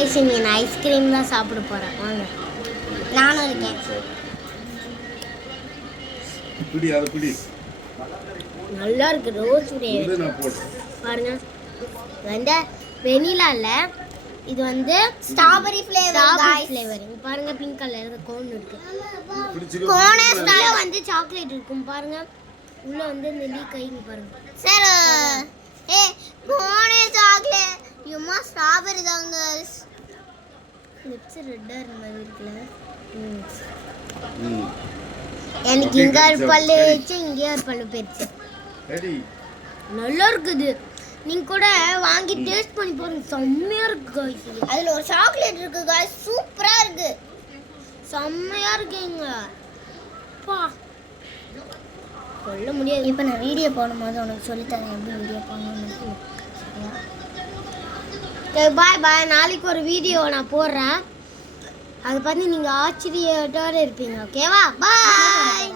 நான் ஐஸ்கிரீம் தான் சாப்பிட போகிறேன். வாங்க, நானும் இருக்கேன். நல்லா இருக்கு. ரோஸ் பாருங்க, வந்து வெனிலா இல்லை, இது வந்து ஸ்ட்ராபெரி ஃப்ளேவர். பாருங்க, பிங்க் கலர் கோன் இருக்கு. கோனே வந்து சாக்லேட் இருக்கும் பாருங்க. உள்ள வந்து நெல்லி கைங்க பாருங்க சார். கோனே சாக்லேட் யுமா ஸ்ட்ராபெரி தாங்க. லிப்ஸ் ரெட்டா இருந்த மாதிரி இருக்குல்ல. எனக்கு இங்க ஒரு பல்லு வச்சு இங்கே ஒரு பல்லு போயிடுச்சு. நல்லா இருக்குது. நீங்க கூட வாங்கி டேஸ்ட் பண்ணி பாருங்க, செம்மையா இருக்கு गाइस. அதுல ஒரு சாக்லேட் இருக்கு गाइस, சூப்பரா இருக்கு, செம்மையா இருக்குங்க. பா சொல்ல முடியாது. இப்போ நான் வீடியோ போடும்போது உனக்கு சொல்லி தரேன் எப்படி வீடியோ பண்ணணும்னு. சரி, பாய் பாய். நாளைக்கு ஒரு வீடியோ நான் போடுறேன், அதை பார்த்து நீங்கள் ஆச்சரியத்தோடு இருப்பீங்க. ஓகேவா? பாய்.